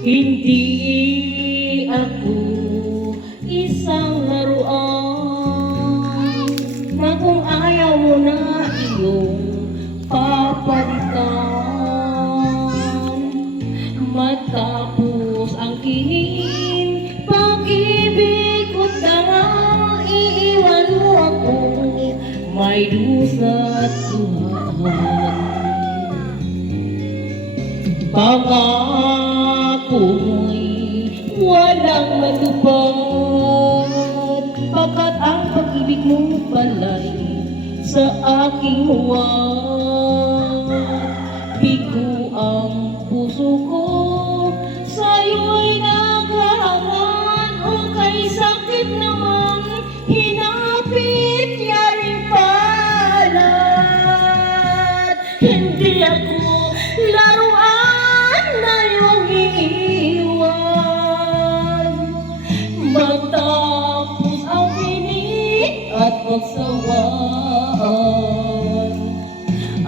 Hindi ako isang laruan na kung ayaw mo na iyong papalitan. Matapos ang kining pag-ibig ko't dangang iiwan mo ako, may dusa't duhaan. Pangako mo'y walang matupad, pagkat ang pag-ibig mo pala'y sa aking huwad. Bigo ang puso ko, sa'yo'y naghahangan, o kay sakit naman, hinapit niya rin palad. Hindi ako laruan na iyong iiwan, matapos ang kinig at pagsawaan.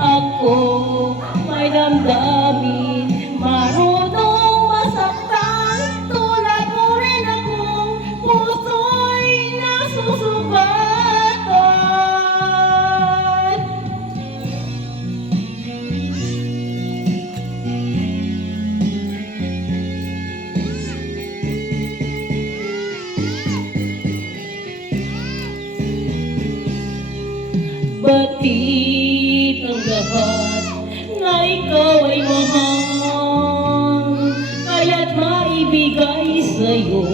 Ako may damdamin, marunong masaktan, tulad mo rin akong puso'y nasusugatan. Batid ang lahat na ikaw ay mahal, kaya't maibigay sa'yo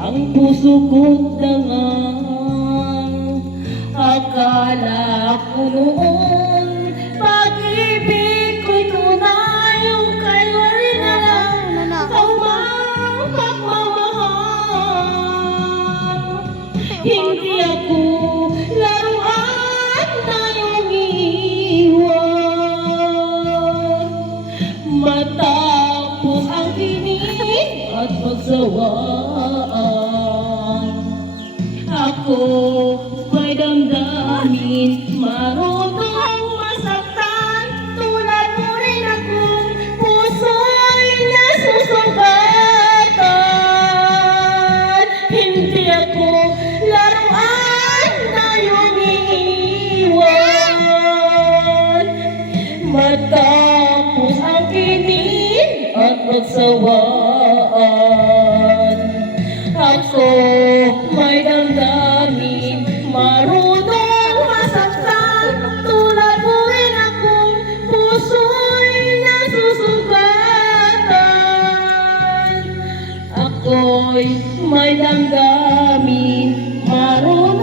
ang puso ko't dangal. Akala ko noon pag-ibig ko'y tunay, o kayo rin alam kaumang pagmamahal. Hindi ako laruan na iyong iiwan, matapos ang kinig at pagsawaan. Ako may damdamin, marunong masaktan, tulad mo rin akong puso'y nasusugatan. Hindi ako laruan na iyong iiwan, matapos ang kinig at pagsawaan. Ako may damdamin, marunong masaktan, tulad mo rin akong puso'y nasusugatan. Ako'y may damdamin, marunong